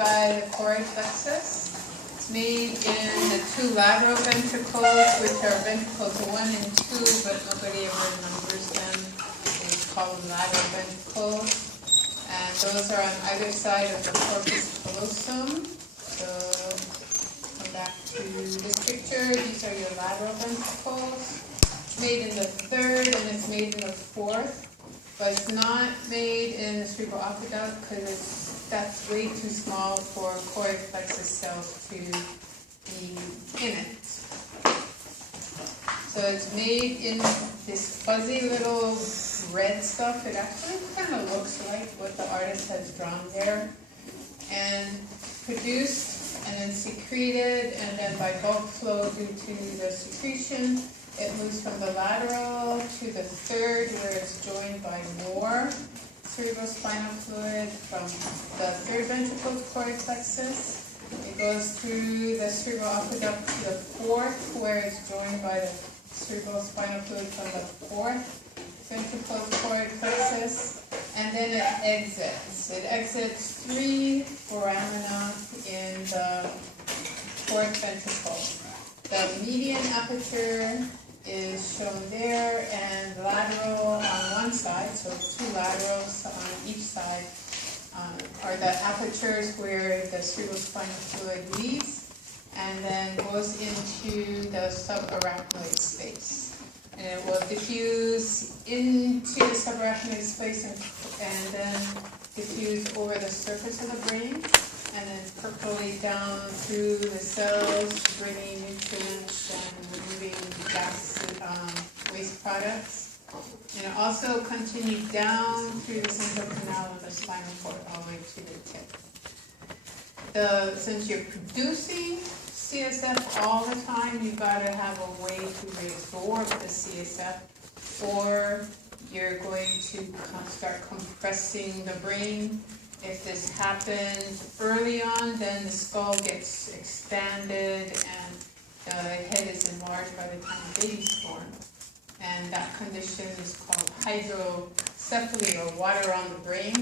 by the choroid plexus. It's made in the two lateral ventricles, which are ventricles 1 and 2, but nobody ever numbers them. They call them lateral ventricles. And those are on either side of the corpus callosum. So come back to this picture. These are your lateral ventricles. It's made in the third and it's made in the fourth. But it's not made in the cerebral aqueduct because that's way too small for choroid plexus cells to be in it. So it's made in this fuzzy little red stuff. It actually kind of looks like what the artist has drawn there. And produced and then secreted, and then by bulk flow due to the secretion, it moves from the lateral to the third, where it's joined by more cerebrospinal fluid from the third ventricle choroid plexus. It goes through the cerebral aqueduct to the fourth, where it's joined by the cerebrospinal fluid from the fourth ventricle choroid plexus, and then it exits. It exits 3 foramina in the fourth ventricle. The median aperture is shown there, and lateral on one side, so 2 laterals on each side, are the apertures where the cerebrospinal fluid leaves and then goes into the subarachnoid space. And it will diffuse into the subarachnoid space and then diffuse over the surface of the brain, and then percolate down through the cells, bringing nutrients and removing gas, waste products. And it also continued down through the central canal of the spinal cord all the way to the tip. Since you're producing CSF all the time, you've got to have a way to reabsorb the CSF, or you're going to start compressing the brain. If this happens early on, then the skull gets expanded and the head is enlarged by the time the baby's born. And that condition is called hydrocephaly, or water on the brain.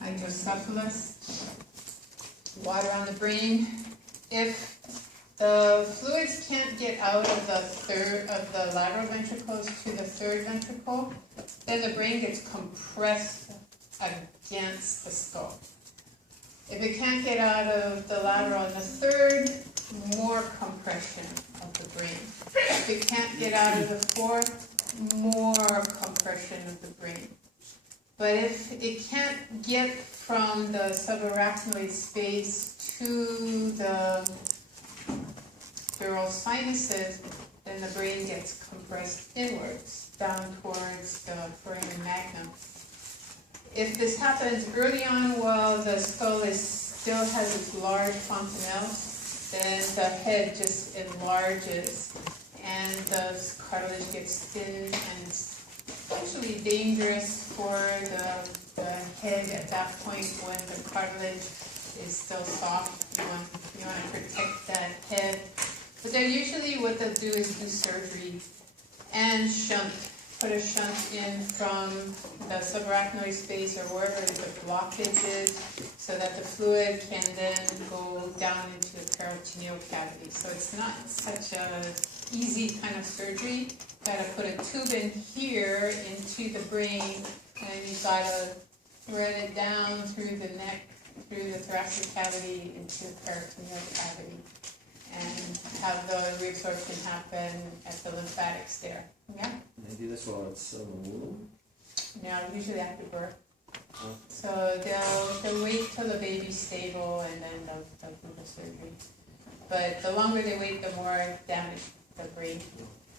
Hydrocephalus, water on the brain. If the fluids can't get out of the lateral ventricles to the third ventricle, then the brain gets compressed against the skull. If it can't get out of the lateral and the third, more compression of the brain. If it can't get out of the fourth, more compression of the brain. But if it can't get from the subarachnoid space to the dural sinuses, then the brain gets compressed inwards, down towards the foramen magnum. If this happens early on while the skull still has its large fontanelles, then the head just enlarges and the cartilage gets thin, and it's actually dangerous for the head at that point when the cartilage is still soft. You want to protect that head. But then usually what they'll do is do surgery and put a shunt in from the subarachnoid space or wherever the blockage is, so that the fluid can then go down into the peritoneal cavity. So it's not such a easy kind of surgery. You've got to put a tube in here into the brain, and you've got to thread it down through the neck, through the thoracic cavity into the peritoneal cavity, and have the reabsorption happen at the lymphatics there. Yeah? And they do this while it's still in the womb? No, usually after birth. Oh. So they'll wait till the baby's stable, and then they'll do the surgery. But the longer they wait, the more damage the brain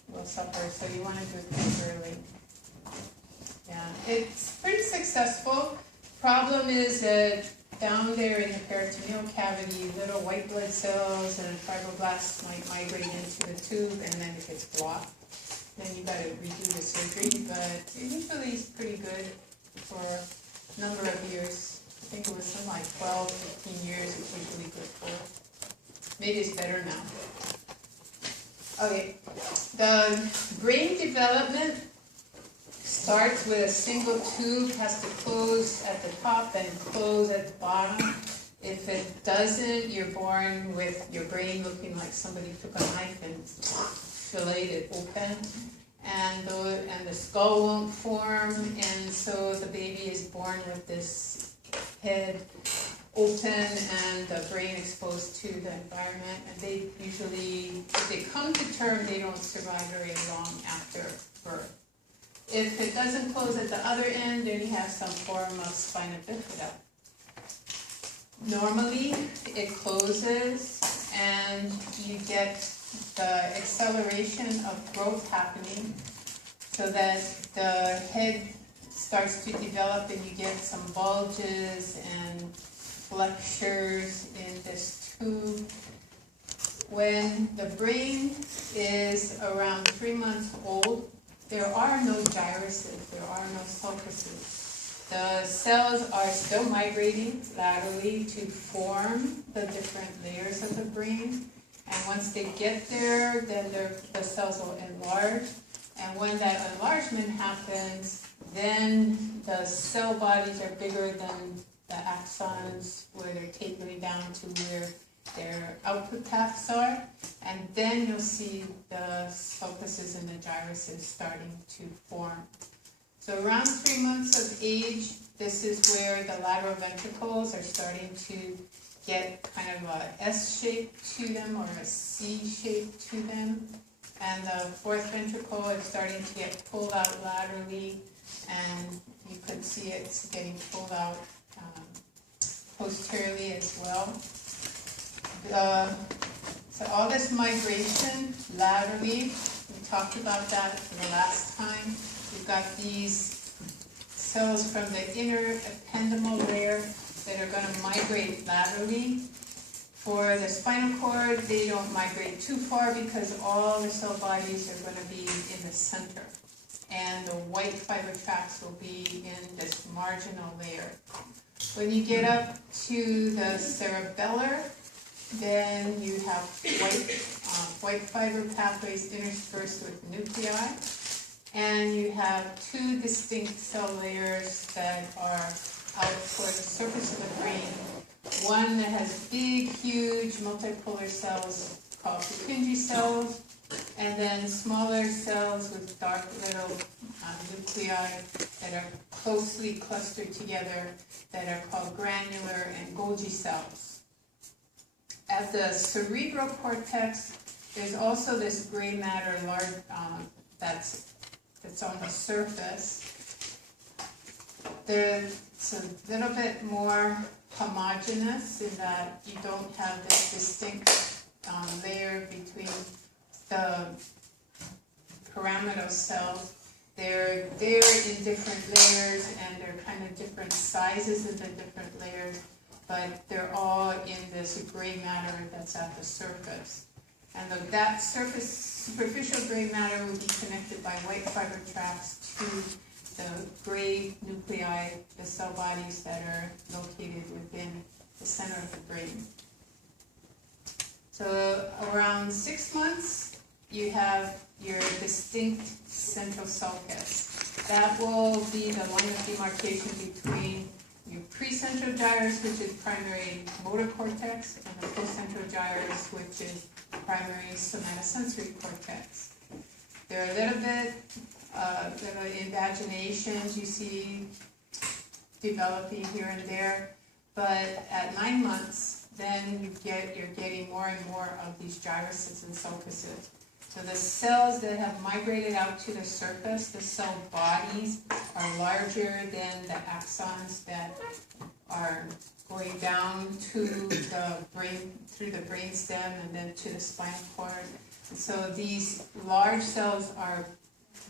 will suffer. So you want to do it pretty early. Yeah, it's pretty successful. Problem is that down there in the peritoneal cavity, little white blood cells and fibroblasts might migrate into the tube, and then it gets blocked. Then you got to redo the surgery, but it usually is pretty good for a number of years. I think it was something like 12, 15 years it's usually good for. Maybe it's better now. Okay, the brain development starts with a single tube, has to close at the top and close at the bottom. If it doesn't, you're born with your brain looking like somebody took a knife and filleted it open. And the skull won't form, and so the baby is born with this head open and the brain exposed to the environment. And they usually, if they come to term, they don't survive very long after birth. If it doesn't close at the other end, then you have some form of spina bifida. Normally, it closes and you get the acceleration of growth happening so that the head starts to develop and you get some bulges and flexures in this tube. When the brain is around 3 months old, there are no gyruses, there are no sulcuses. The cells are still migrating laterally to form the different layers of the brain. And once they get there, then the cells will enlarge. And when that enlargement happens, then the cell bodies are bigger than the axons, where they're tapering down to where their output paths are. And then you'll see the sulcuses and the gyruses starting to form. So around 3 months of age, this is where the lateral ventricles are starting to get kind of a S shape to them or a C shape to them. And the fourth ventricle is starting to get pulled out laterally, and you could see it's getting pulled out posteriorly as well. So all this migration laterally, we talked about that the last time. We've got these cells from the inner ependymal layer that are going to migrate laterally. For the spinal cord, they don't migrate too far because all the cell bodies are going to be in the center. And the white fiber tracts will be in this marginal layer. When you get up to the cerebellar, then you have white fiber pathways interspersed with nuclei. And you have two distinct cell layers that are out toward the surface of the brain. One that has big, huge multipolar cells called Purkinje cells, and then smaller cells with dark little nuclei that are closely clustered together that are called granular and Golgi cells. At the cerebral cortex, there's also this gray matter that's on the surface. It's a little bit more homogeneous in that you don't have this distinct layer between the pyramidal cells. They're there in different layers, and they're kind of different sizes in the different layers, but they're all in this gray matter that's at the surface. And that superficial gray matter will be connected by white fiber tracts to the gray nuclei, the cell bodies that are located within the center of the brain. So around 6 months, you have your distinct central sulcus. That will be the line of demarcation between your precentral gyrus, which is primary motor cortex, and the postcentral gyrus, which is primary somatosensory cortex. There are a little bit little invaginations you see developing here and there, but at 9 months, then you're getting more and more of these gyruses and sulcuses. So the cells that have migrated out to the surface, the cell bodies, are larger than the axons that are going down to the brain, through the brainstem and then to the spinal cord. And so these large cells are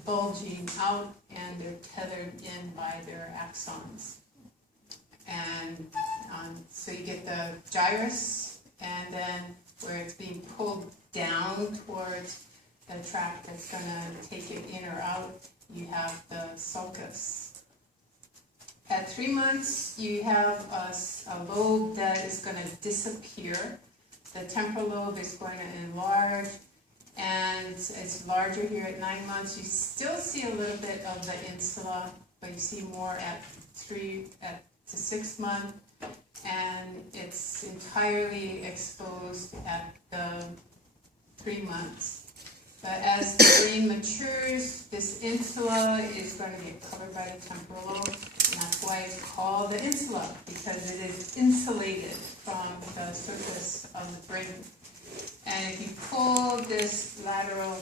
bulging out, and they're tethered in by their axons. And so you get the gyrus, and then where it's being pulled down towards the tract that's going to take it in or out, you have the sulcus. At 3 months, you have a lobe that is going to disappear. The temporal lobe is going to enlarge, and it's larger here at 9 months. You still see a little bit of the insula, but you see more at 3 to 6 months, and it's entirely exposed at the 3 months. But as the brain matures, this insula is going to get covered by the temporal lobe, and that's why it's called the insula, because it is insulated from the surface of the brain. And if you pull this lateral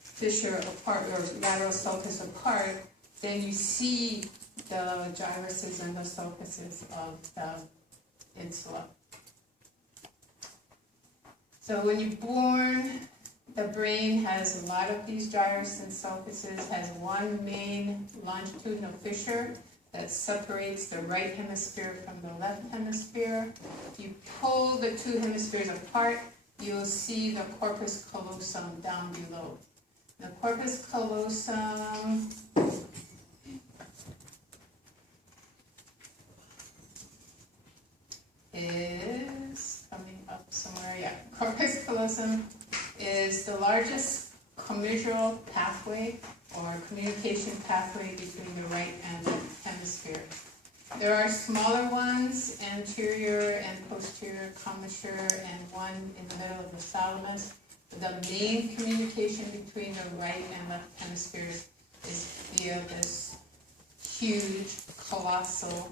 fissure apart, or lateral sulcus apart, then you see the gyruses and the sulcuses of the insula. So when you're born, the brain has a lot of these gyrus and sulcuses, has one main longitudinal fissure that separates the right hemisphere from the left hemisphere. If you pull the two hemispheres apart, you'll see the corpus callosum down below. The corpus callosum is coming up somewhere, yeah. Corpus callosum is the largest commissural pathway or communication pathway between the right and left hemisphere. There are smaller ones, anterior and posterior commissure, and one in the middle of the thalamus. The main communication between the right and left hemispheres is via this huge, colossal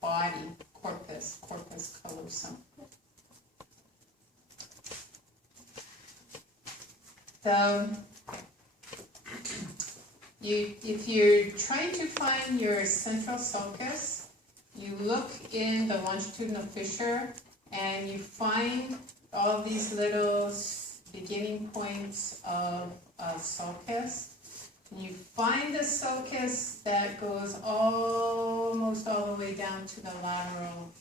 body, corpus callosum. If you're trying to find your central sulcus, you look in the longitudinal fissure and you find all these little beginning points of a sulcus. And you find the sulcus that goes almost all the way down to the lateral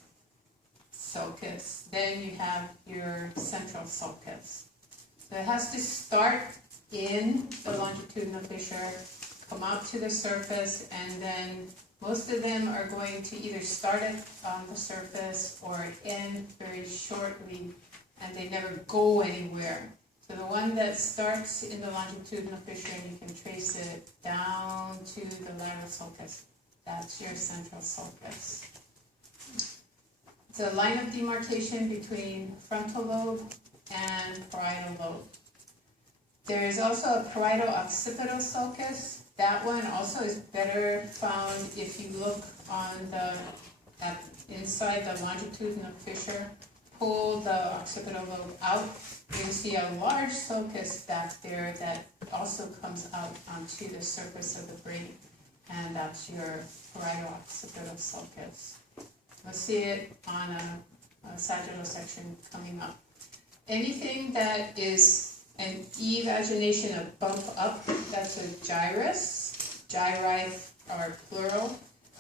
sulcus. Then you have your central sulcus. So it has to start in the longitudinal fissure, come out to the surface, and then most of them are going to either start on the surface or end very shortly, and they never go anywhere. So the one that starts in the longitudinal fissure, and you can trace it down to the lateral sulcus, that's your central sulcus. It's a line of demarcation between frontal lobe and parietal lobe. There is also a parieto-occipital sulcus. That one also is better found if you look on inside the longitudinal fissure. Pull the occipital lobe out. You'll see a large sulcus back there that also comes out onto the surface of the brain, and that's your parieto-occipital sulcus. You'll see it on a sagittal section coming up. Anything that is an evagination, a bump up, that's a gyrus. Gyri are plural.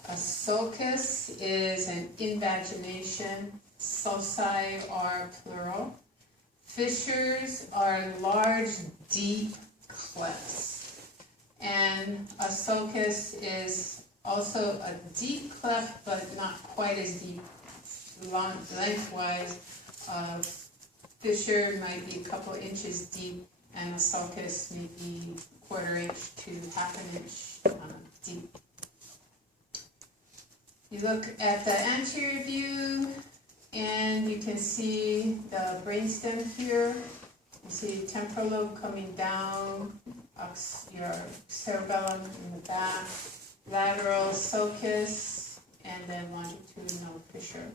A sulcus is an invagination. Sulci are plural. Fissures are large, deep clefts. And a sulcus is also a deep cleft, but not quite as deep lengthwise. Fissure might be a couple inches deep, and a sulcus may be 1/4 inch to 1/2 inch deep. You look at the anterior view, and you can see the brainstem here. You see temporal lobe coming down, your cerebellum in the back, lateral sulcus, and then longitudinal fissure.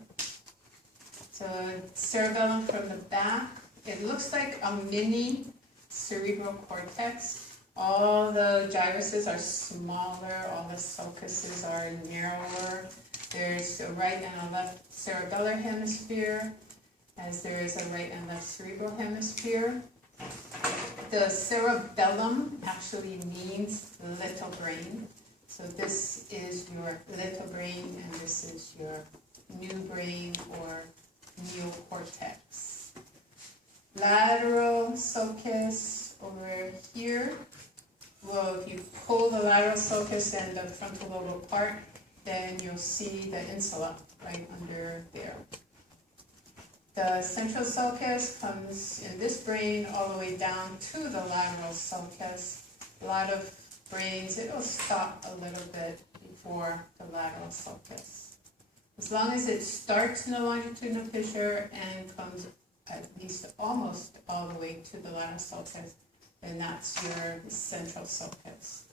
So cerebellum from the back, it looks like a mini cerebral cortex. All the gyruses are smaller, all the sulcuses are narrower. There's a right and a left cerebellar hemisphere, as there is a right and left cerebral hemisphere. The cerebellum actually means little brain. So this is your little brain, and this is your new brain or neocortex. Lateral sulcus over here. Well, if you pull the lateral sulcus and the frontal lobe apart, then you'll see the insula right under there. The central sulcus comes in this brain all the way down to the lateral sulcus. A lot of brains, it'll stop a little bit before the lateral sulcus. As long as it starts in the longitudinal fissure and comes at least almost all the way to the lateral sulcus, then that's your central sulcus.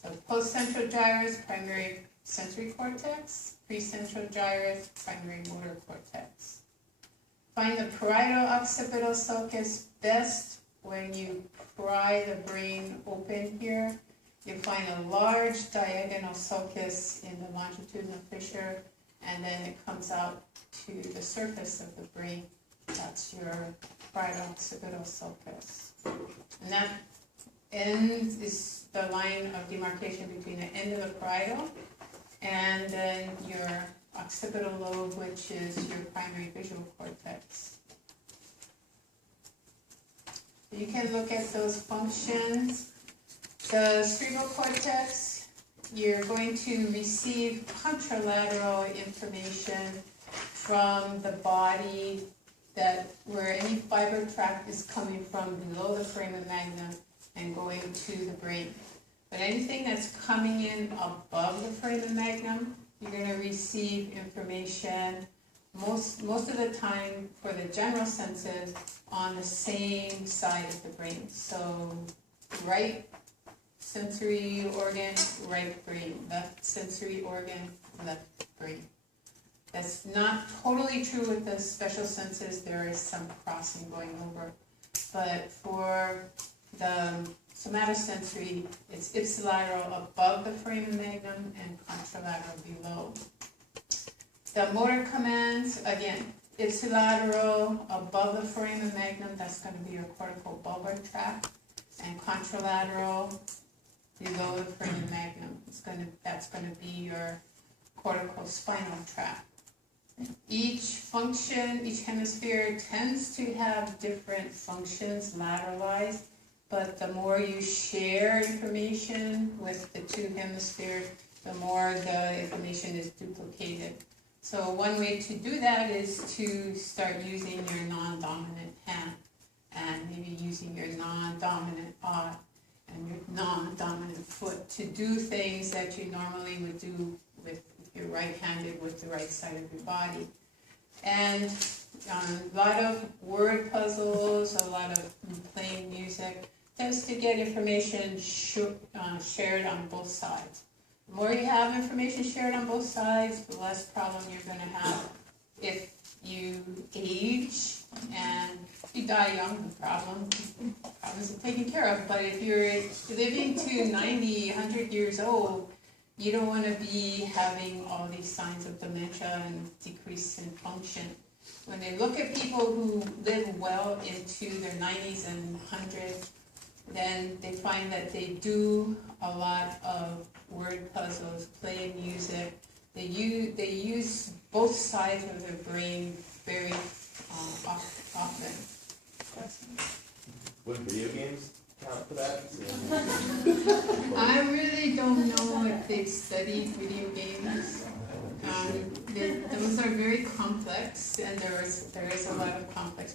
So post-central gyrus, primary sensory cortex, precentral gyrus, primary motor cortex. Find the parietal occipital sulcus best when you pry the brain open here. You find a large diagonal sulcus in the longitudinal fissure, and then it comes out to the surface of the brain. That's your parietal occipital sulcus. And that end is the line of demarcation between the end of the parietal and then your occipital lobe, which is your primary visual cortex. You can look at those functions. The cerebral cortex, you're going to receive contralateral information from the body where any fiber tract is coming from below the foramen magnum and going to the brain. But anything that's coming in above the foramen magnum, you're going to receive information most of the time for the general senses on the same side of the brain. So right sensory organ, right brain, left sensory organ, left brain. That's not totally true with the special senses. There is some crossing going over. But for the somatosensory, it's ipsilateral above the foramen magnum and contralateral below. The motor commands, again, ipsilateral above the foramen magnum, that's going to be your cortical bulbar tract, and contralateral below the foramen magnum, that's going to be your cortical spinal tract. Each function, each hemisphere tends to have different functions lateralized, but the more you share information with the two hemispheres, the more the information is duplicated. So one way to do that is to start using your non-dominant hand, and maybe using your non-dominant eye and your non-dominant foot to do things that you normally would do with if you're right-handed with the right side of your body. And a lot of word puzzles, a lot of playing music tends to get information shared on both sides. The more you have information shared on both sides, the less problem you're going to have if you age and you die young. The problems are taken care of. But if you're living to 90, 100 years old, you don't want to be having all these signs of dementia and decrease in function. When they look at people who live well into their 90s and 100s, then they find that they do a lot of word puzzles, play music. They use both sides of their brain very often. Would video games count for that? I really don't know if they've studied video games. Those are very complex, and there is a lot of complex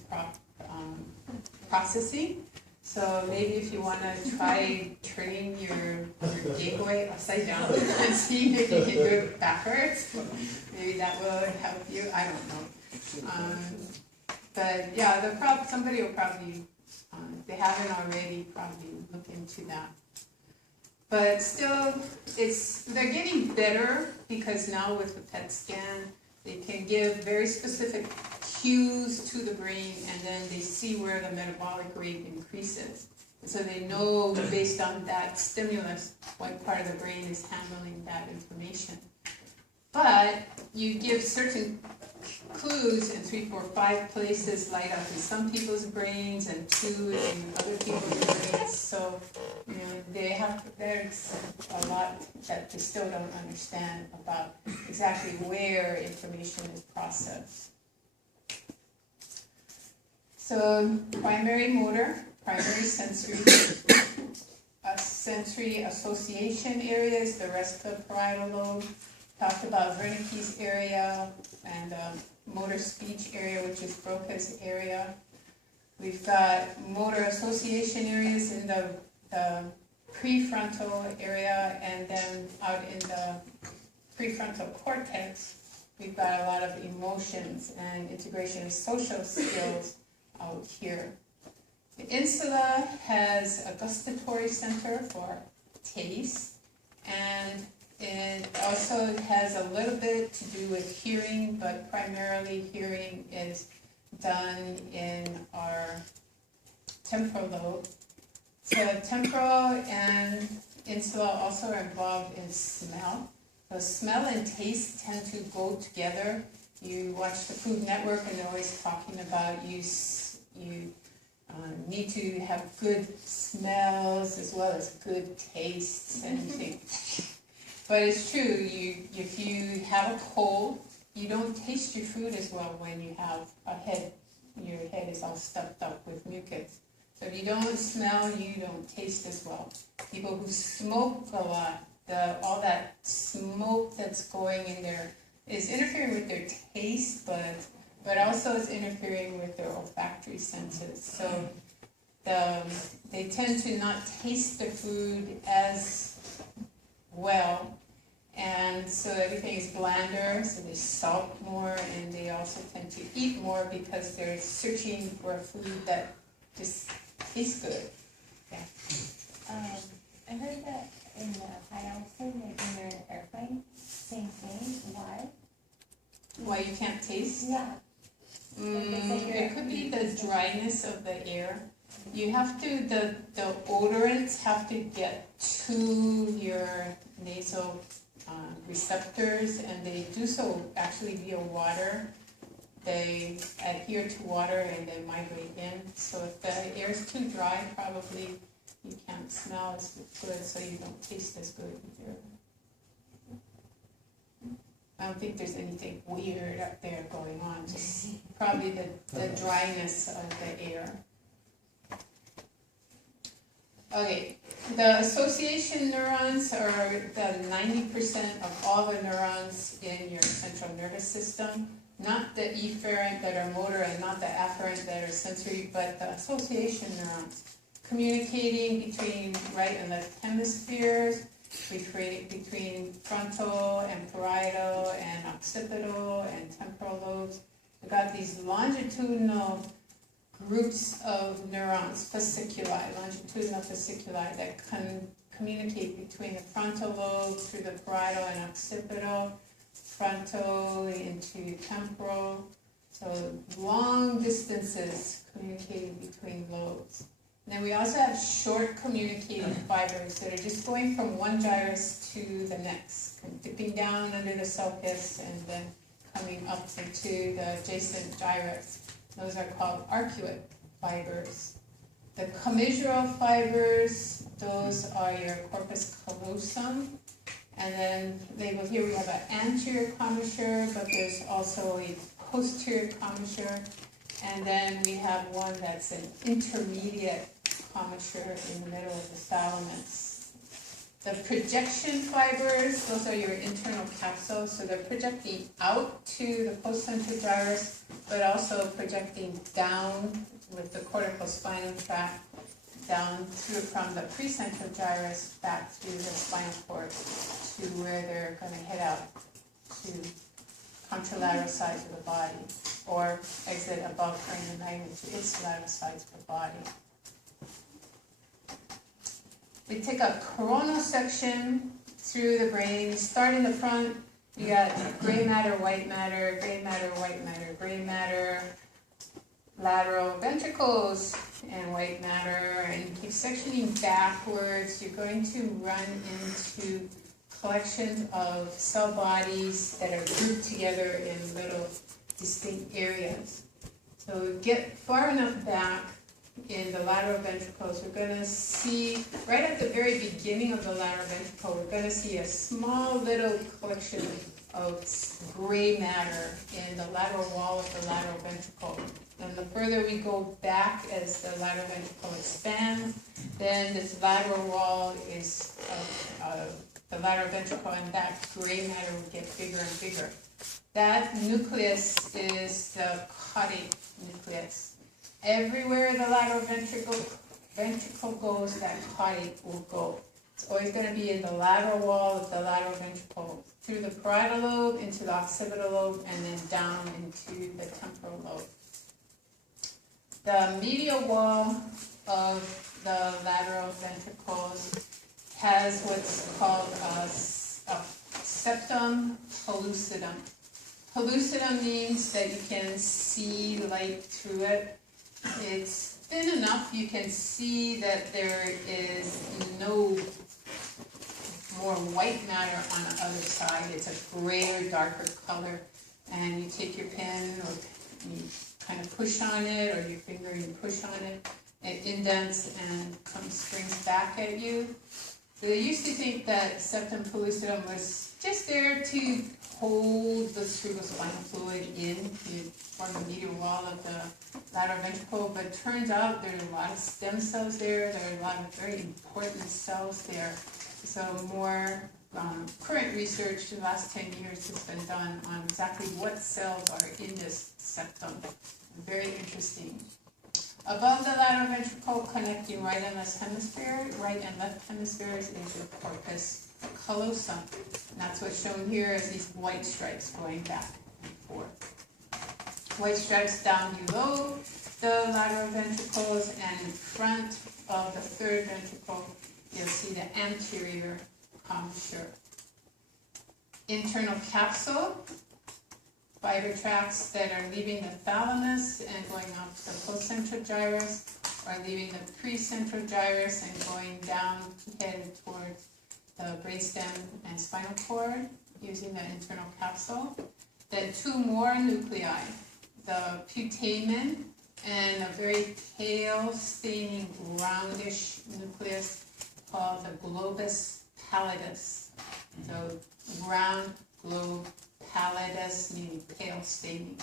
processing. So maybe if you want to try turning your Game Boy upside down and see if you can do it backwards, maybe that will help you. I don't know. But yeah, somebody will probably, if they haven't already, probably look into that. But still, they're getting better because now with the PET scan, they can give very specific cues to the brain, and then they see where the metabolic rate increases. And so they know based on that stimulus what part of the brain is handling that information. But you give certain clues, and 3, 4, 5 places light up in some people's brains and 2 in other people's brains. So there's a lot that they still don't understand about exactly where information is processed. So primary motor, primary sensory association areas, the rest of the parietal lobe. Talked about Wernicke's area and motor speech area, which is Broca's area. We've got motor association areas in the prefrontal area, and then out in the prefrontal cortex, we've got a lot of emotions and integration of social skills out here. The insula has a gustatory center for taste, and it also has a little bit to do with hearing, but primarily hearing is done in our temporal lobe. So temporal and insula also are involved in smell. So smell and taste tend to go together. You watch the Food Network and they're always talking about you need to have good smells as well as good tastes and things. But it's true, if you have a cold, you don't taste your food as well when you have your head is all stuffed up with mucus. So if you don't smell, you don't taste as well. People who smoke a lot, all that smoke that's going in there is interfering with their taste, but also is interfering with their olfactory senses. So they tend to not taste the food as well, and so everything is blander, so they salt more, and they also tend to eat more because they're searching for food that just tastes good. Okay. I heard that in the high altitude, like when you're in an airplane, same thing. Why? Why you can't taste? Yeah. It could be the dryness of the air. You have to, the odorants have to get to your nasal receptors, and they do so actually via water. They adhere to water and they migrate in. So if the air is too dry, probably you can't smell as good, so you don't taste as good either. I don't think there's anything weird up there going on, just probably the dryness of the air. Okay, the association neurons are the 90% of all the neurons in your central nervous system. Not the efferent that are motor and not the afferent that are sensory, but the association neurons. Communicating between right and left hemispheres, between frontal and parietal and occipital and temporal lobes. We've got these longitudinal groups of neurons, longitudinal fasciculi that can communicate between the frontal lobe through the parietal and occipital, frontal into temporal. So long distances communicating between lobes. And then we also have short communicating fibers that are just going from one gyrus to the next, dipping down under the sulcus and then coming up into the adjacent gyrus. Those are called arcuate fibers. The commissural fibers, those are your corpus callosum. And then labeled here we have an anterior commissure, but there's also a posterior commissure. And then we have one that's an intermediate commissure in the middle of the thalamus. The projection fibers, those are your internal capsules, so they're projecting out to the postcentral gyrus, but also projecting down with the corticospinal tract, down through from the precentral gyrus back through the spinal cord to where they're going to head out to contralateral sides of the body, or exit above cranial magna to its lateral sides of the body. We take a coronal section through the brain. You start in the front, you got gray matter, white matter, gray matter, white matter, gray matter, lateral ventricles, and white matter, and you keep sectioning backwards. You're going to run into collections of cell bodies that are grouped together in little distinct areas. So get far enough back in the lateral ventricles, we're going to see, right at the very beginning of the lateral ventricle, we're going to see a small little collection of gray matter in the lateral wall of the lateral ventricle. And the further we go back as the lateral ventricle expands, then this lateral wall is the lateral ventricle, and that gray matter will get bigger and bigger. That nucleus is the caudate nucleus. Everywhere the lateral ventricle goes, that caudate will go. It's always going to be in the lateral wall of the lateral ventricle, through the parietal lobe, into the occipital lobe, and then down into the temporal lobe. The medial wall of the lateral ventricles has what's called a septum pellucidum. Pellucidum means that you can see light through it. It's thin enough you can see that there is no more white matter on the other side. It's a grayer, darker color. And you take your pen or you kind of push on it, or your finger and you push on it. It indents and springs back at you. So they used to think that septum pellucidum was just there to hold the cerebrospinal fluid in to form the medial wall of the lateral ventricle, but it turns out there are a lot of stem cells there. There are a lot of very important cells there. So more current research in the last 10 years has been done on exactly what cells are in this septum. Very interesting. Above the lateral ventricle, connecting right and left hemispheres, is your corpus callosum. And that's what's shown here as these white stripes going back and forth. White stripes down below the lateral ventricles, and in front of the third ventricle, you'll see the anterior commissure. Internal capsule, fiber tracts that are leaving the thalamus and going up to the placentral gyrus, or leaving the precentral gyrus and going down, headed towards the brainstem and spinal cord, using the internal capsule. Then two more nuclei, the putamen and a very pale staining roundish nucleus called the globus pallidus. So round globe, pallidus meaning pale staining.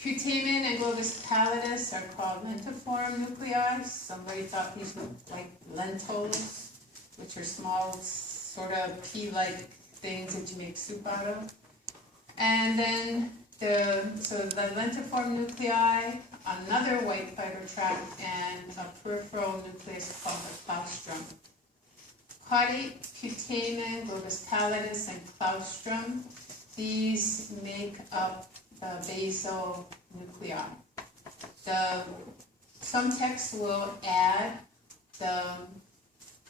Putamen and globus pallidus are called lentiform nuclei. Somebody thought these looked like lentils, which are small, sort of pea-like things that you make soup out of. And then the lentiform nuclei, another white fiber tract, and a peripheral nucleus called the claustrum. Caudate, putamen, globus pallidus, and claustrum, these make up the basal nuclei. Some texts will add the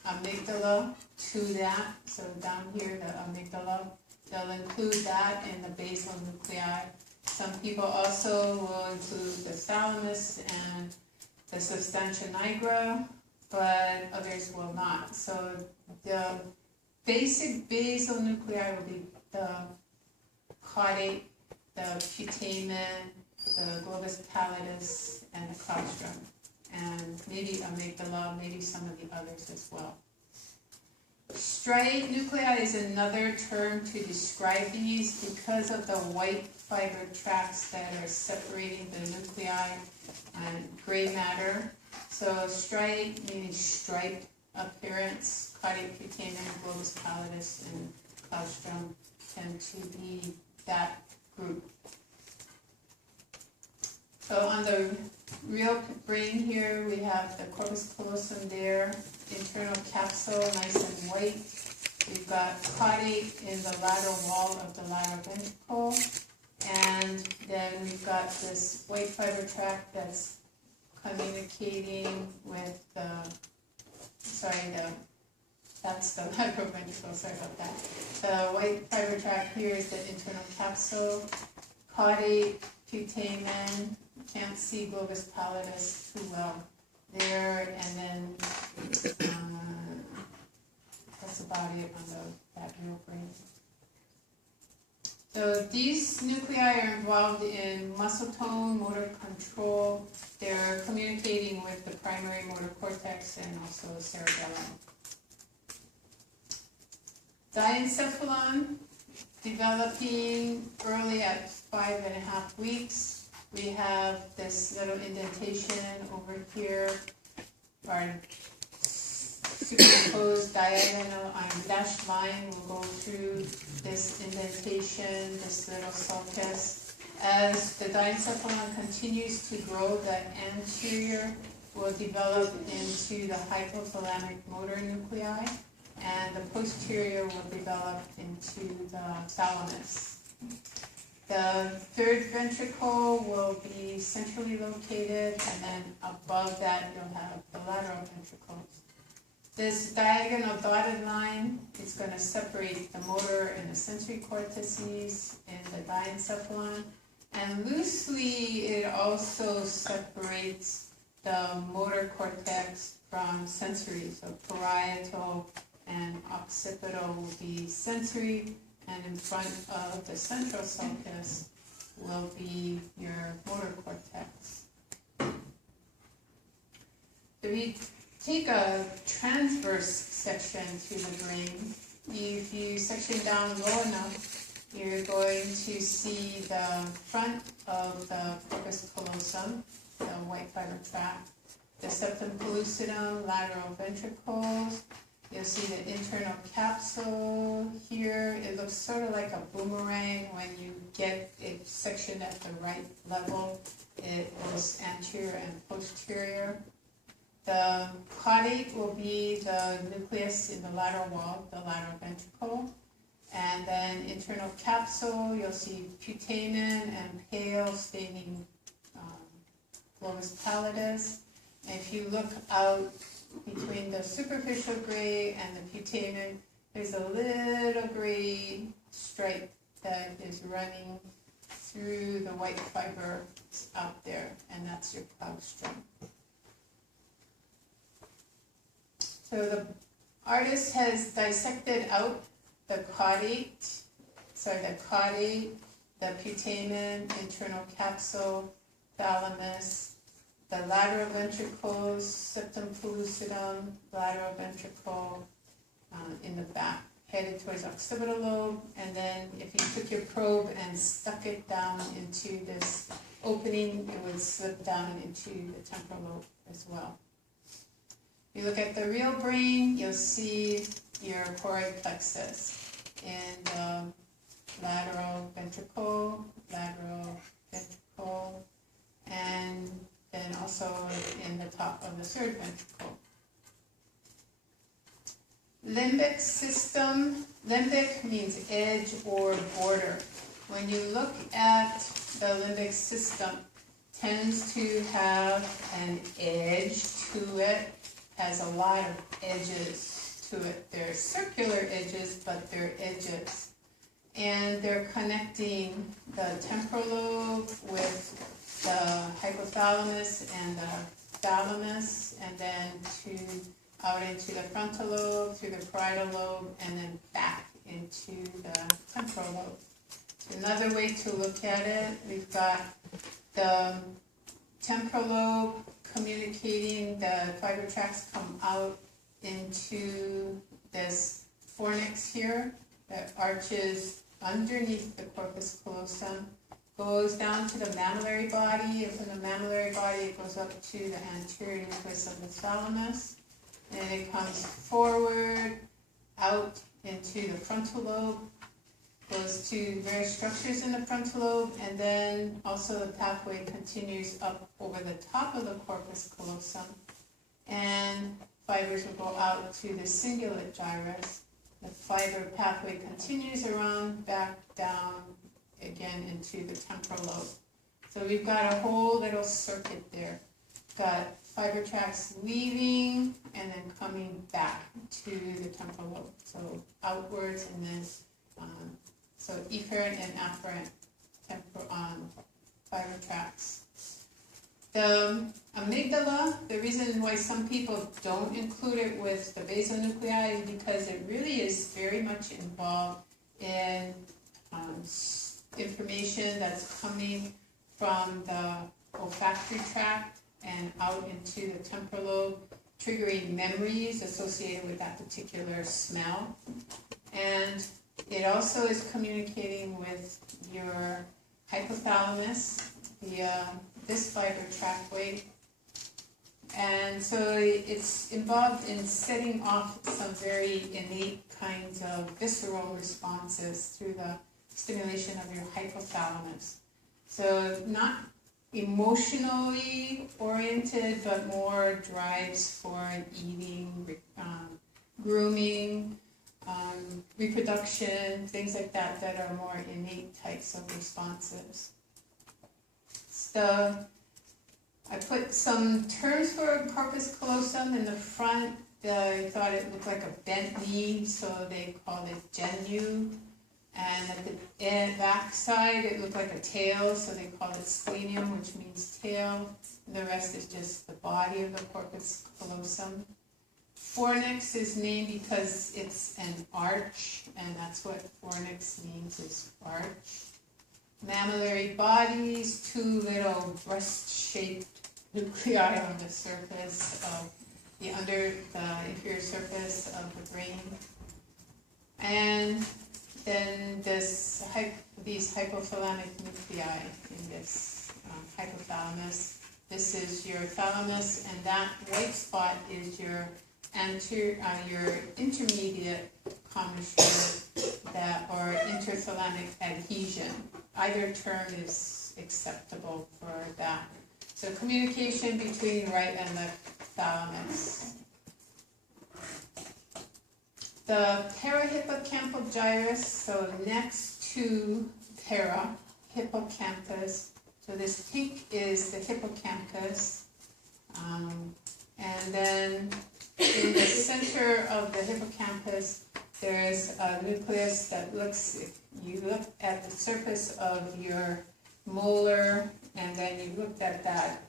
amygdala to that. So down here, the amygdala, they'll include that in the basal nuclei. Some people also will include the thalamus and the substantia nigra, but others will not. So the basic basal nuclei will be the caudate, the putamen, the globus pallidus, and the claustrum, and maybe amygdala, maybe some of the others as well. Striate nuclei is another term to describe these because of the white fiber tracts that are separating the nuclei and gray matter. So striate meaning striped appearance. Caudate, putamen, globus pallidus, and claustrum tend to be that group. So on the real brain here, we have the corpus callosum there, internal capsule, nice and white. We've got caudate in the lateral wall of the lateral ventricle, and then we've got this white fiber tract that's communicating with that's the lateral ventricle, sorry about that. The white fiber tract here is the internal capsule, caudate, putamen, can't see globus pallidus too well there, and then that's about it on that real brain. So these nuclei are involved in muscle tone, motor control. They're communicating with the primary motor cortex and also cerebellum. Diencephalon, developing early at 5.5 weeks. We have this little indentation over here, or superimposed diagonal dashed line will go through this indentation, this little sulcus. As the diencephalon continues to grow, the anterior will develop into the hypothalamic motor nuclei, and the posterior will develop into the thalamus. The third ventricle will be centrally located, and then above that you'll have the lateral ventricles. This diagonal dotted line is going to separate the motor and the sensory cortices in the diencephalon, and loosely it also separates the motor cortex from sensory. So parietal and occipital will be sensory, and in front of the central sulcus will be your motor cortex. If we take a transverse section to the brain, if you section down low enough, you're going to see the front of the corpus callosum, the white fiber tract, the septum pellucidum, lateral ventricles. You'll see the internal capsule here. It looks sort of like a boomerang when you get it sectioned at the right level. It goes anterior and posterior. The caudate will be the nucleus in the lateral wall, the lateral ventricle. And then internal capsule, you'll see putamen and pale staining globus pallidus. And if you look out between the superficial gray and the putamen, there's a little gray stripe that is running through the white fiber out there, and that's your claustrum. So the artist has dissected out the caudate, the putamen, internal capsule, thalamus, the lateral ventricles, septum pellucidum, lateral ventricle in the back, headed towards occipital lobe, and then if you took your probe and stuck it down into this opening, it would slip down into the temporal lobe as well. If you look at the real brain, you'll see your choroid plexus in the lateral ventricle, and then also in the top of the third ventricle. Limbic system, limbic means edge or border. When you look at the limbic system, tends to have an edge to it, has a lot of edges to it. They're circular edges, but they're edges. And they're connecting the temporal lobe with the hypothalamus and the thalamus, and then out into the frontal lobe, through the parietal lobe, and then back into the temporal lobe. So another way to look at it, we've got the temporal lobe communicating, the fiber tracts come out into this fornix here that arches underneath the corpus callosum, goes down to the mammillary body, and from the mammillary body it goes up to the anterior nucleus of the thalamus, and it comes forward, out into the frontal lobe, goes to various structures in the frontal lobe, and then also the pathway continues up over the top of the corpus callosum, and fibers will go out to the cingulate gyrus. The fiber pathway continues around, back down, again into the temporal lobe. So we've got a whole little circuit there. Got fiber tracts leaving and then coming back to the temporal lobe. So outwards, and then so efferent and afferent fiber tracts. The amygdala, the reason why some people don't include it with the basal nuclei is because it really is very much involved in information that's coming from the olfactory tract and out into the temporal lobe, triggering memories associated with that particular smell. And it also is communicating with your hypothalamus via this fiber tractway. And so it's involved in setting off some very innate kinds of visceral responses through the stimulation of your hypothalamus. So not emotionally oriented, but more drives for eating, grooming, reproduction, things like that that are more innate types of responses. So I put some terms for corpus callosum in the front. I thought it looked like a bent knee, so they called it genu. And at the back side, it looked like a tail, so they called it splenium, which means tail. And the rest is just the body of the corpus callosum. Fornix is named because it's an arch, and that's what fornix means, is arch. Mammillary bodies, two little breast-shaped nuclei on the surface of the inferior surface of the brain. And then these hypothalamic nuclei in this hypothalamus. This is your thalamus, and that white spot is your intermediate commissure or interthalamic adhesion. Either term is acceptable for that. So communication between right and left thalamus. The parahippocampal gyrus, so next to parahippocampus. So this pink is the hippocampus. And then in the center of the hippocampus, there's a nucleus that looks, if you look at the surface of your molar, and then you looked at that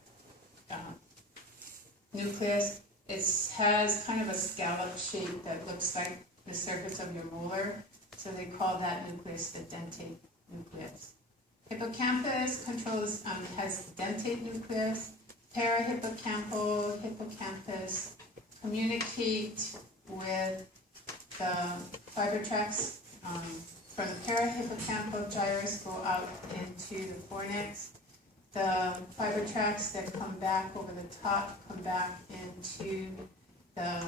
nucleus, it has kind of a scallop shape that looks like the surface of your molar, so they call that nucleus the dentate nucleus. Hippocampus has the dentate nucleus. Parahippocampal, hippocampus communicate with the fiber tracts from the parahippocampal gyrus go out into the fornix. The fiber tracts that come back over the top come back into the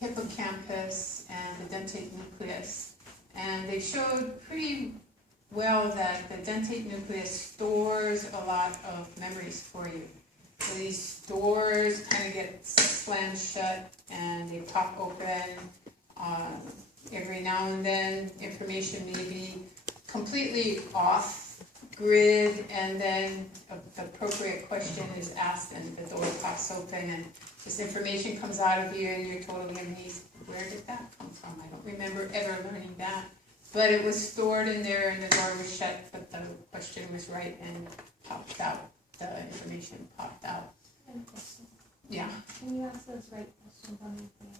hippocampus and the dentate nucleus. And they showed pretty well that the dentate nucleus stores a lot of memories for you. So these doors kind of get slammed shut and they pop open. Every now and then information may be completely off grid, and then an appropriate question is asked and the door pops open and this information comes out of you and you're totally amazed. Where did that come from? I don't remember ever learning that. But it was stored in there and the door was shut, but the question was right and popped out. The information popped out. Yeah. Can you ask those right questions on the exam?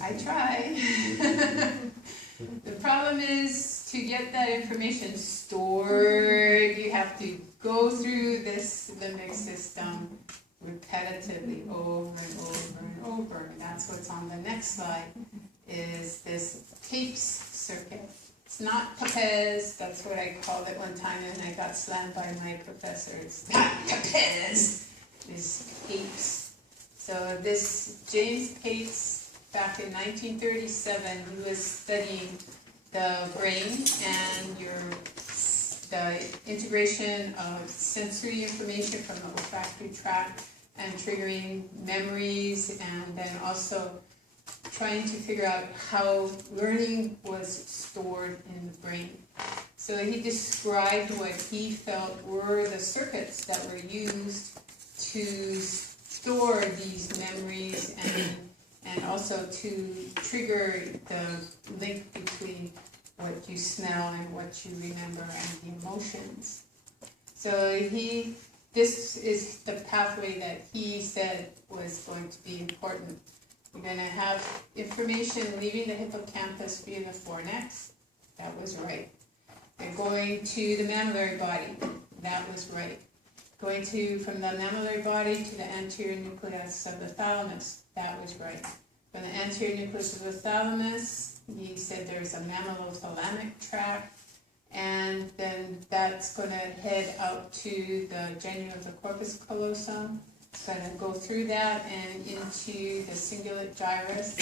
I try. The problem is to get that information stored, you have to go through this limbic system repetitively over and over and over. And that's what's on the next slide, is this Papes circuit. It's not Papez, that's what I called it one time, and I got slammed by my professor. It's not Papez, it's Papes. So this James Papes, back in 1937, he was studying the brain and the integration of sensory information from the olfactory tract and triggering memories, and then also trying to figure out how learning was stored in the brain. So he described what he felt were the circuits that were used to store these memories and also to trigger the link between what you smell and what you remember and the emotions. So this is the pathway that he said was going to be important. You're going to have information leaving the hippocampus via the fornix. That was right. And going to the mammillary body. That was right. Going from the mammillary body to the anterior nucleus of the thalamus. That was right. From the anterior nucleus of the thalamus, he said there's a mammillothalamic tract, and then that's going to head out to the genu of the corpus callosum. It's gonna go through that and into the cingulate gyrus,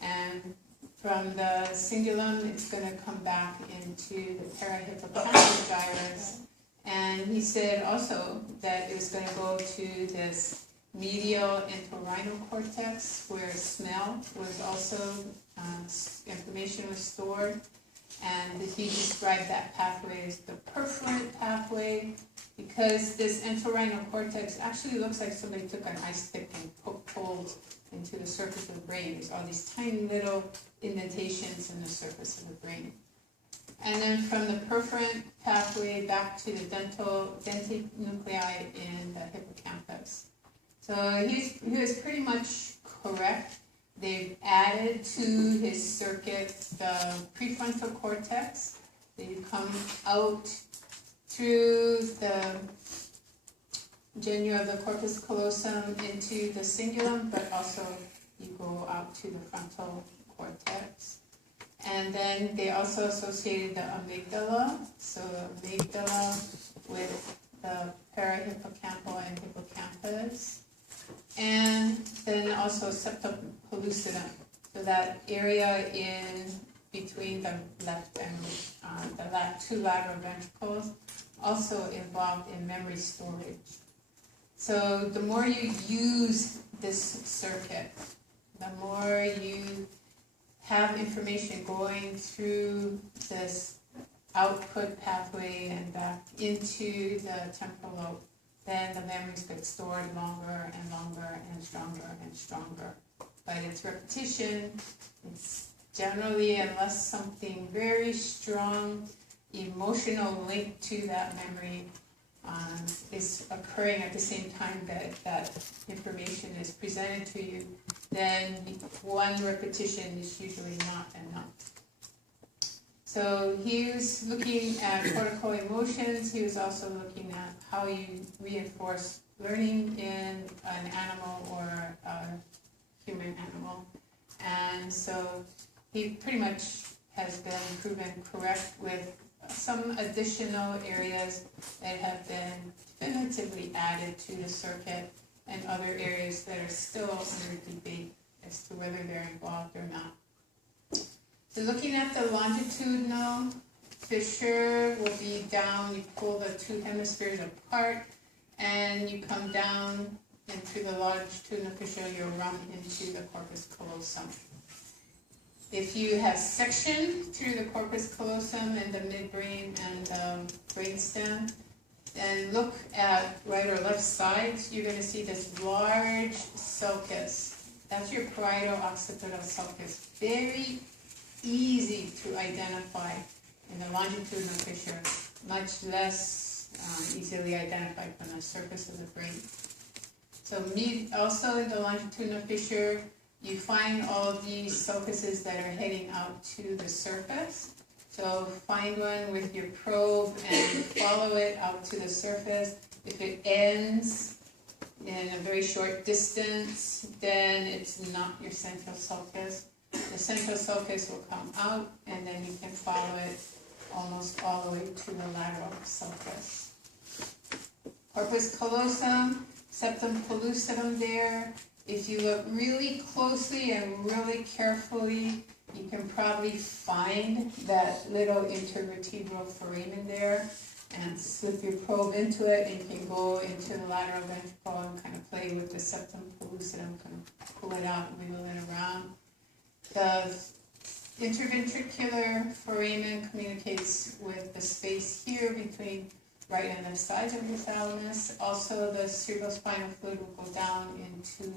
and from the cingulum, it's gonna come back into the parahippocampal gyrus. And he said also that it was gonna go to this medial entorhinal cortex, where smell was also, information was stored. And he described that pathway as the perforant pathway, because this entorhinal cortex actually looks like somebody took an ice pick and poked holes into the surface of the brain. There's all these tiny little indentations in the surface of the brain. And then from the perforant pathway back to the dentate nuclei in the hippocampus. So he was pretty much correct. They've added to his circuit the prefrontal cortex. They come out through the genua of the corpus callosum into the cingulum, but also you go out to the frontal cortex. And then they also associated the amygdala, so amygdala with the parahippocampal and hippocampus. And then also septum pellucidum, so that area in between the left and the two lateral ventricles, also involved in memory storage. So the more you use this circuit, the more you have information going through this output pathway and back into the temporal lobe, then the memories get stored longer and longer and stronger. But it's repetition. It's generally, unless something very strong emotional link to that memory is occurring at the same time that information is presented to you, then one repetition is usually not enough. So he was looking at cortical emotions. He was also looking at how you reinforce learning in an animal or a human animal. And so he pretty much has been proven correct with some additional areas that have been definitively added to the circuit, and other areas that are still under debate as to whether they're involved or not. So looking at the longitudinal fissure will be down, you pull the two hemispheres apart, and you come down into the longitudinal fissure, you'll run into the corpus callosum. If you have section through the corpus callosum and the midbrain and the brainstem, then look at right or left sides, you're going to see this large sulcus. That's your parietal occipital sulcus. Very easy to identify in the longitudinal fissure, much less easily identified from the surface of the brain. So also in the longitudinal fissure, you find all these sulcuses that are heading out to the surface. So find one with your probe and follow it out to the surface. If it ends in a very short distance, then it's not your central sulcus. The central sulcus will come out, and then you can follow it almost all the way to the lateral sulcus. Corpus callosum, septum pellucidum there. If you look really closely and really carefully, you can probably find that little intervertebral foramen there, and slip your probe into it, and you can go into the lateral ventricle and kind of play with the septum pellucidum, kind of pull it out and wiggle it around. The interventricular foramen communicates with the space here between right and left sides of the thalamus. Also, the cerebrospinal fluid will go down into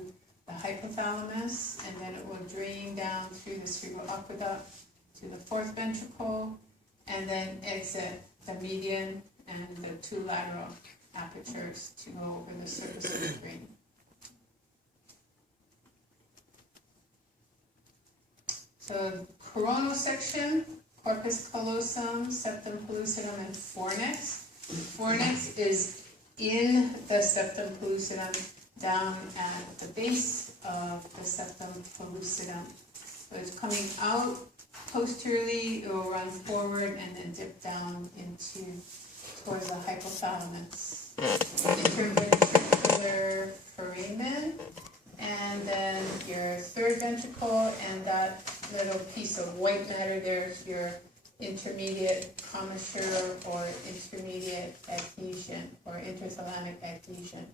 the hypothalamus, and then it will drain down through the cerebral aqueduct to the fourth ventricle, and then exit the median and the two lateral apertures to go over the surface of the brain. So coronal section, corpus callosum, septum pellucidum, and fornix. Fornix is in the septum pellucidum, down at the base of the septum pellucidum. So it's coming out posteriorly, it will run forward and then dip down towards the hypothalamus. Interventricular vascular foramen, and then your third ventricle, and that little piece of white matter there is your intermediate commissure or intermediate adhesion or interthalamic adhesion.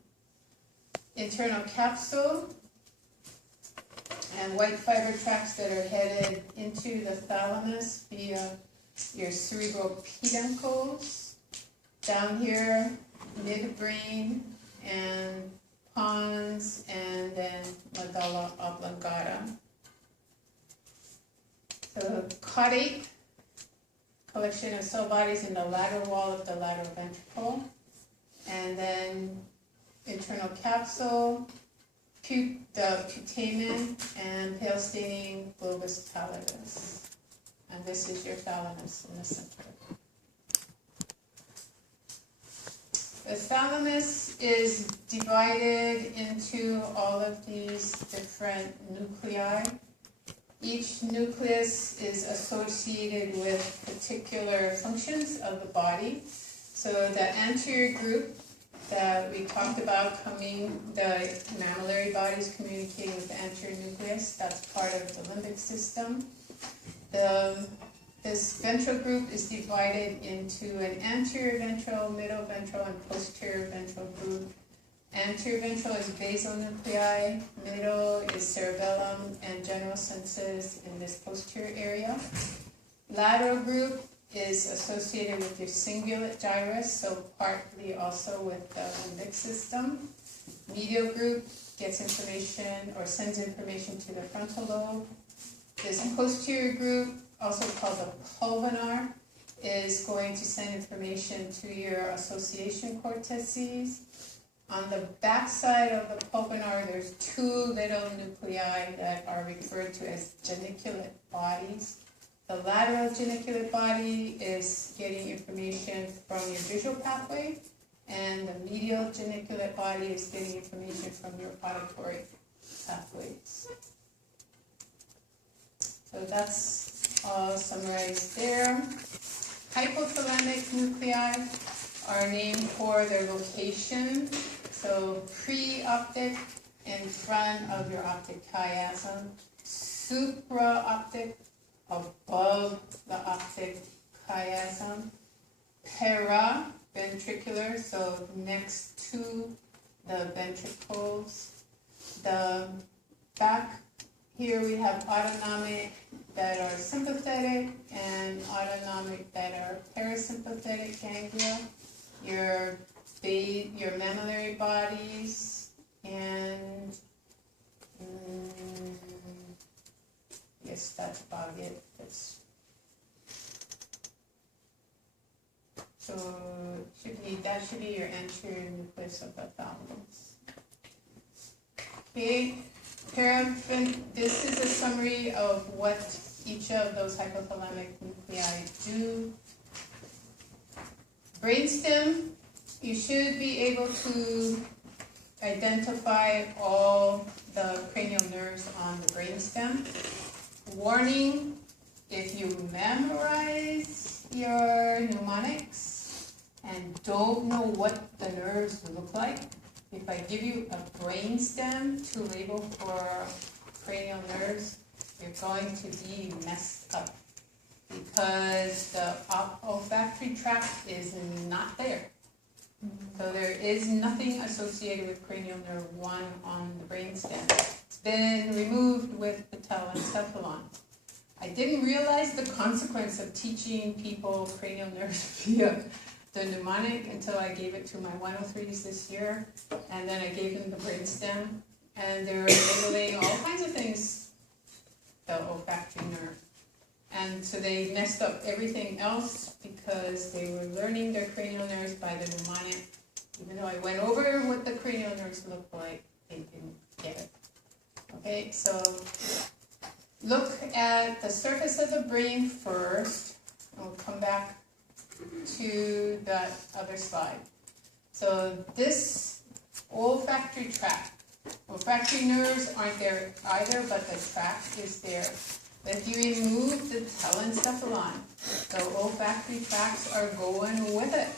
Internal capsule and white fiber tracts that are headed into the thalamus via your cerebral peduncles. Down here, midbrain and pons, and then medulla oblongata. So caudate, collection of cell bodies in the lateral wall of the lateral ventricle, and then internal capsule, the putamen, and pale staining globus pallidus. And this is your thalamus in the center. The thalamus is divided into all of these different nuclei. Each nucleus is associated with particular functions of the body. So the anterior group that we talked about the mammillary bodies communicating with the anterior nucleus, that's part of the limbic system. This ventral group is divided into an anterior ventral, middle ventral, and posterior ventral group. Anterior ventral is basal nuclei, middle is cerebellum and general senses in this posterior area. Lateral group is associated with your cingulate gyrus, so partly also with the limbic system. Medial group gets information or sends information to the frontal lobe. This posterior group, also called the pulvinar, is going to send information to your association cortices. On the back side of the pulvinar, there's two little nuclei that are referred to as geniculate bodies. The lateral geniculate body is getting information from your visual pathway, and the medial geniculate body is getting information from your auditory pathways. So that's all summarized there. Hypothalamic nuclei are named for their location. So pre-optic, in front of your optic chiasm, supraoptic, above the optic chiasm, paraventricular, so next to the ventricles. The back here we have autonomic that are sympathetic and autonomic that are parasympathetic ganglia. Your mammillary bodies, and yes, that's about it. So that should be your anterior nucleus of the thalamus. Okay, this is a summary of what each of those hypothalamic nuclei do. Brainstem, you should be able to identify all the cranial nerves on the brainstem. Warning, if you memorize your mnemonics and don't know what the nerves look like, if I give you a brainstem to label for cranial nerves, you're going to be messed up because the olfactory tract is not there. So there is nothing associated with cranial nerve 1 on the brainstem. It's been removed with the telencephalon. I didn't realize the consequence of teaching people cranial nerves via the mnemonic until I gave it to my 103s this year, and then I gave them the brainstem, and they were labeling all kinds of things, the olfactory nerve. And so they messed up everything else because they were learning their cranial nerves by the mnemonic. Even though I went over what the cranial nerves look like, they didn't get it. Okay, so look at the surface of the brain first, and we'll come back to that other slide. So this olfactory tract, olfactory nerves aren't there either, but the tract is there. If you remove the telencephalon, the olfactory tracts are going with it.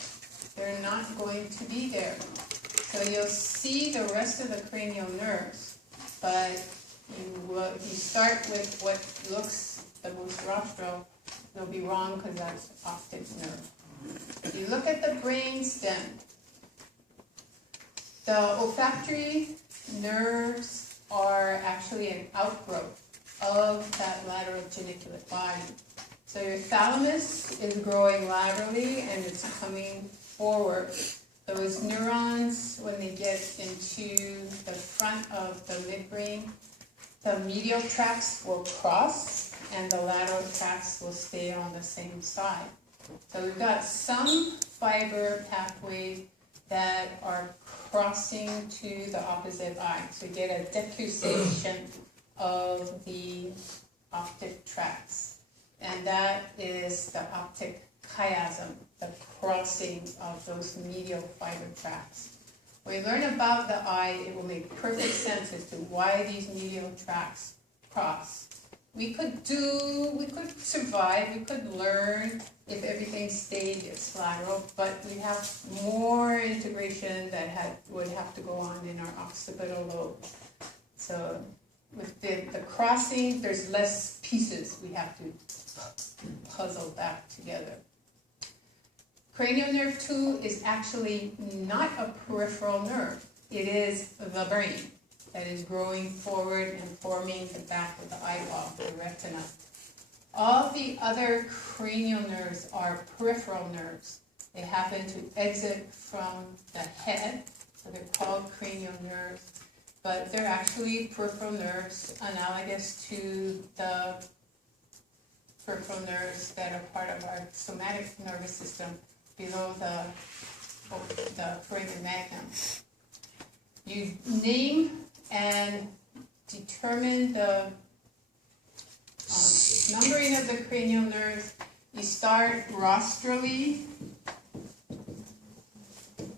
They're not going to be there. So you'll see the rest of the cranial nerves, but you start with what looks the most rostral. You'll be wrong because that's the optic nerve. If you look at the brain stem, the olfactory nerves are actually an outgrowth of that lateral geniculate body. So your thalamus is growing laterally and it's coming forward. Those neurons, when they get into the front of the midbrain, the medial tracts will cross and the lateral tracts will stay on the same side. So we've got some fiber pathways that are crossing to the opposite eye. So you get a decussation of the optic tracts. And that is the optic chiasm, the crossing of those medial fiber tracts. When you learn about the eye, it will make perfect sense as to why these medial tracts cross. We could survive, we could learn if everything stayed as lateral, but we have more integration that would have to go on in our occipital lobe. So with the crossing, there's less pieces we have to puzzle back together. Cranial nerve 2 is actually not a peripheral nerve. It is the brain that is growing forward and forming the back of the eyeball, the retina. All the other cranial nerves are peripheral nerves. They happen to exit from the head, so they're called cranial nerves, but they're actually peripheral nerves analogous to the peripheral nerves that are part of our somatic nervous system below the foramen magnum. You name and determine the numbering of the cranial nerves. You start rostrally,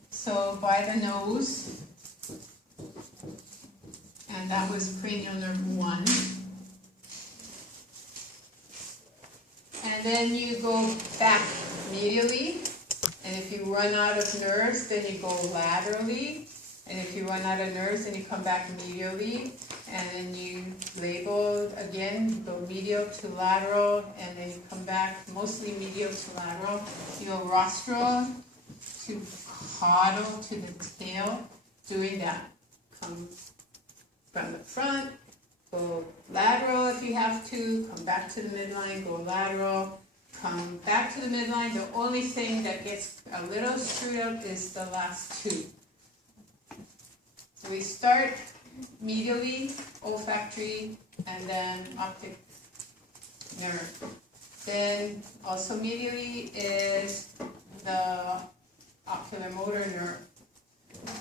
so by the nose, and that was cranial nerve 1. And then you go back medially, and if you run out of nerves, then you go laterally, and if you run out of nerves, then you come back medially, and then you label again, you go medial to lateral, and then you come back mostly medial to lateral. You go rostral to caudal to the tail, doing that. Come from the front, go lateral if you have to, come back to the midline, go lateral, come back to the midline. The only thing that gets a little screwed up is the last two. So we start medially, olfactory, and then optic nerve. Then also medially is the ocular motor nerve.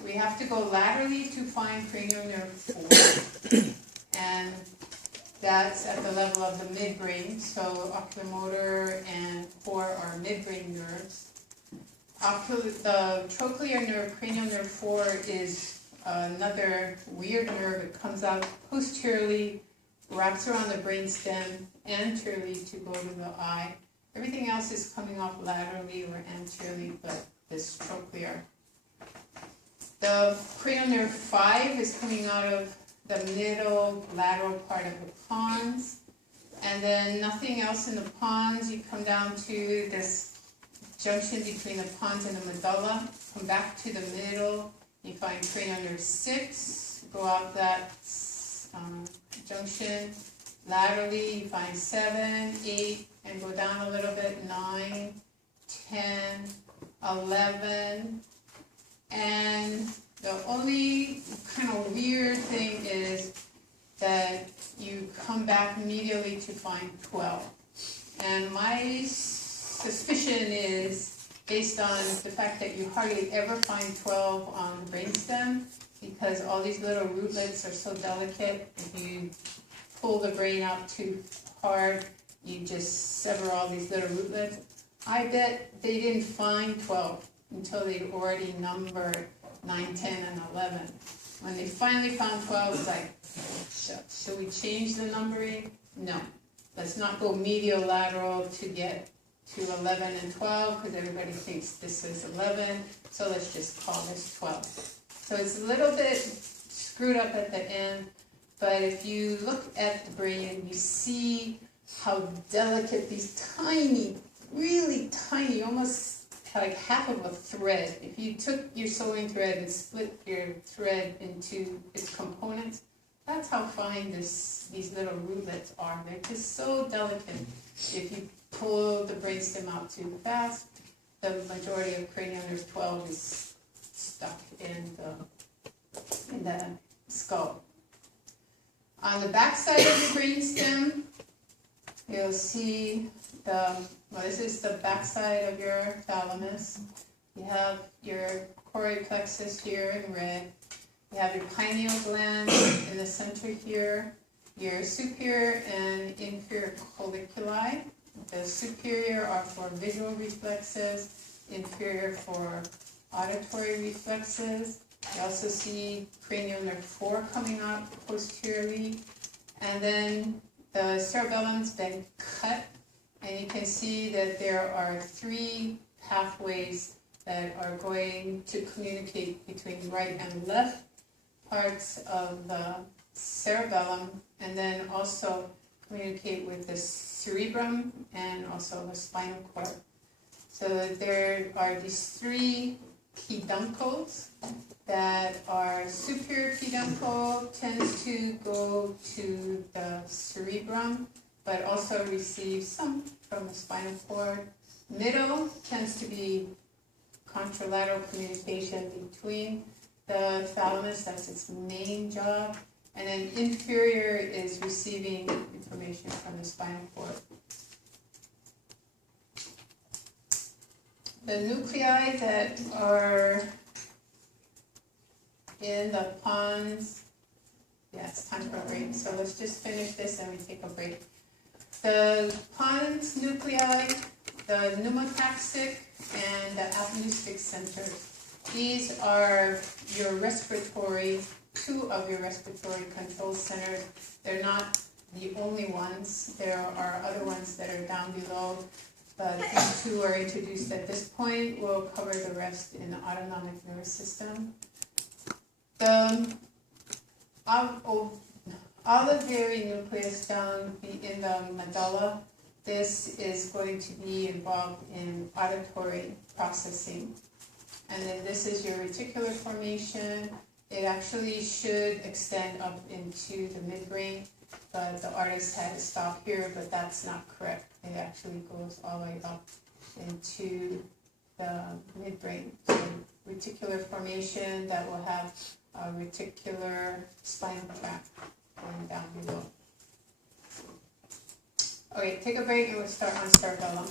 We have to go laterally to find cranial nerve 4, and that's at the level of the midbrain. So oculomotor and 4 are midbrain nerves. The trochlear nerve, cranial nerve 4, is another weird nerve. It comes out posteriorly, wraps around the brainstem anteriorly to go to the eye. Everything else is coming off laterally or anteriorly, but this trochlear. The cranial nerve 5 is coming out of the middle lateral part of the pons, and then nothing else in the pons. You come down to this junction between the pons and the medulla, come back to the middle, you find cranial nerve 6, go out that junction laterally, you find 7, 8, and go down a little bit, 9, 10, 11, and the only kind of weird thing is that you come back medially to find 12. And my suspicion is based on the fact that you hardly ever find 12 on the brainstem, because all these little rootlets are so delicate. If you pull the brain out too hard, you just sever all these little rootlets. I bet they didn't find 12 until they'd already numbered 9, 10, and 11. When they finally found 12, it's like, should we change the numbering? No. Let's not go medial lateral to get to 11 and 12, because everybody thinks this is 11, so let's just call this 12. So it's a little bit screwed up at the end, but if you look at the brain, you see how delicate these tiny, really tiny, almost like half of a thread. If you took your sewing thread and split your thread into its components, that's how fine these little rootlets are. They're just so delicate. If you pull the brainstem out too fast, the majority of cranial nerve 12 is stuck in the skull. On the back side of the brainstem, you'll see this is the back side of your thalamus. You have your choroid plexus here in red. You have your pineal gland in the center here, your superior and inferior colliculi. The superior are for visual reflexes, inferior for auditory reflexes. You also see cranial nerve 4 coming up posteriorly. And then the cerebellum's been cut, and you can see that there are 3 pathways that are going to communicate between right and left parts of the cerebellum, and then also communicate with the cerebrum and also the spinal cord. So there are these 3 peduncles that are superior peduncle tends to go to the cerebrum, but also receives some from the spinal cord. Middle tends to be contralateral communication between the thalamus, that's its main job, and then inferior is receiving information from the spinal cord. The nuclei that are in the pons, yeah, it's time for a break, so let's just finish this and we take a break. The pons nuclei, the pneumotaxic and the apneustic center, these are your respiratory, 2 of your respiratory control centers. They're not the only ones. There are other ones that are down below, but these 2 are introduced at this point. We'll cover the rest in the autonomic nervous system. The olivary nucleus down in the medulla, this is going to be involved in auditory processing. And then this is your reticular formation. It actually should extend up into the midbrain, but the artist had to stop here, but that's not correct. It actually goes all the way up into the midbrain. So reticular formation that will have a reticular spinal tract going down below. Okay, take a break and we'll start on cerebellum.